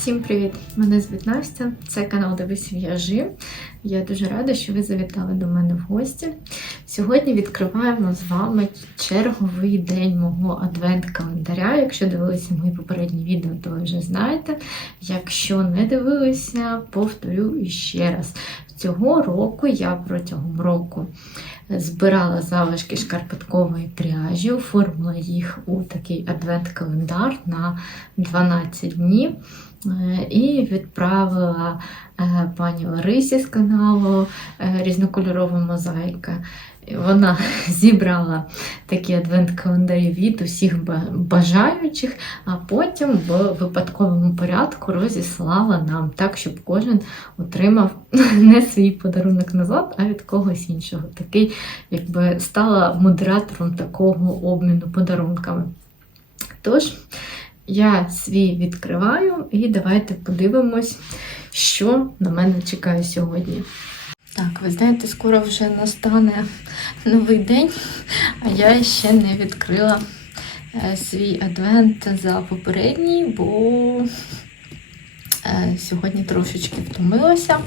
Всім привіт! Мене звуть Настя, це канал Дивись В'яжи. Я дуже рада, що ви завітали до мене в гості. Сьогодні відкриваємо з вами черговий день мого адвент-календаря. Якщо дивилися мої попередні відео, то ви вже знаєте. Якщо не дивилися, повторю іще раз. Цього року я протягом року збирала залишки шкарпеткової пряжі, оформила їх у такий адвент-календар на 12 днів. Е, І відправила е, пані Ларисі з каналу е, Різнокольорова мозаїка. Вона зібрала такі адвент-календарі від усіх бажаючих, а потім в випадковому порядку розіслала нам так, щоб кожен отримав не свій подарунок назад, а від когось іншого. Такий, якби стала модератором такого обміну подарунками. Тож, я свій відкриваю і давайте подивимось, що на мене чекає сьогодні. Так, ви знаєте, скоро вже настане новий день, а я ще не відкрила е, свій адвент за попередній, бо е, сьогодні трошечки втомилася,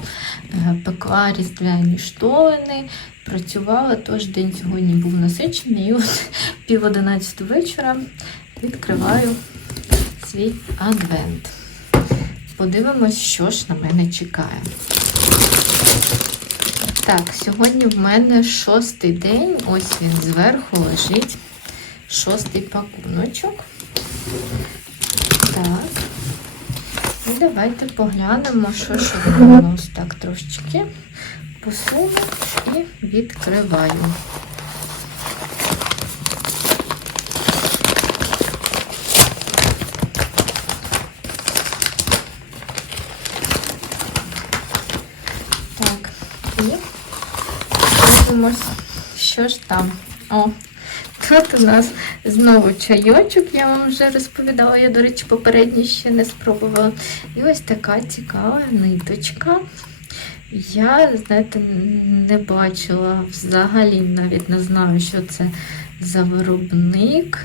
е, пекла різдвяні штолени, працювала, тож день сьогодні був насичений. І от пів одинадцятого вечора відкриваю свій адвент. Подивимось, що ж на мене чекає. Так, сьогодні в мене шостий день, ось він зверху лежить шостий пакуночок. Так. І давайте поглянемо, що ж воно ось так трошечки посуну і відкриваю. Так, і дивимось, що ж там. О, тут у нас знову чайочок, я вам вже розповідала, я, до речі, попередній ще не спробувала. І ось така цікава ниточка. Я, знаєте, не бачила взагалі, навіть не знаю, що це за виробник.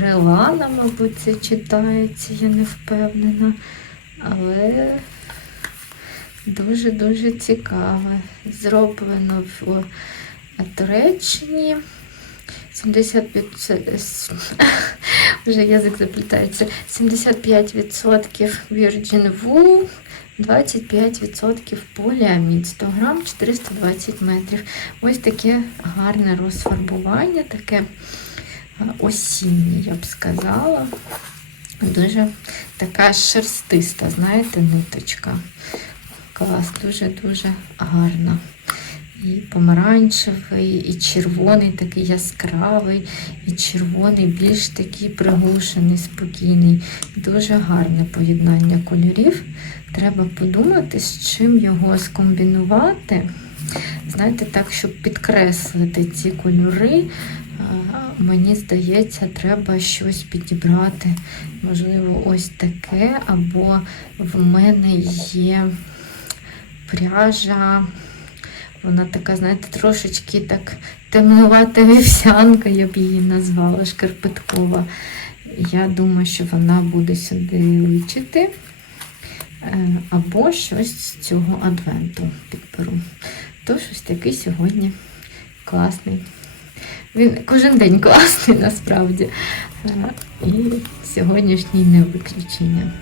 Релана, мабуть, це читається, я не впевнена. Але дуже-дуже цікаве. Зроблено в Туреччині. 75, вже язик заплітається. 75% Virgin Wool, 25% поліамід, 100 грам, 420 метрів. Ось таке гарне розфарбування, таке осіннє, я б сказала. Дуже така шерстиста, знаєте, ниточка. Клас, дуже-дуже гарна. І помаранчевий, і червоний такий яскравий, і червоний, більш такий приглушений, спокійний. Дуже гарне поєднання кольорів. Треба подумати, з чим його скомбінувати. Знаєте, так, щоб підкреслити ці кольори, мені здається, треба щось підібрати. Можливо, ось таке, або в мене є пряжа. Вона така, знаєте, трошечки так темнувата вівсянка, я б її назвала шкарпеткова. Я думаю, що вона буде сюди личити. Або щось з цього адвенту підберу. Тож ось такий сьогодні класний. Він кожен день класний насправді. І сьогоднішній не виключення.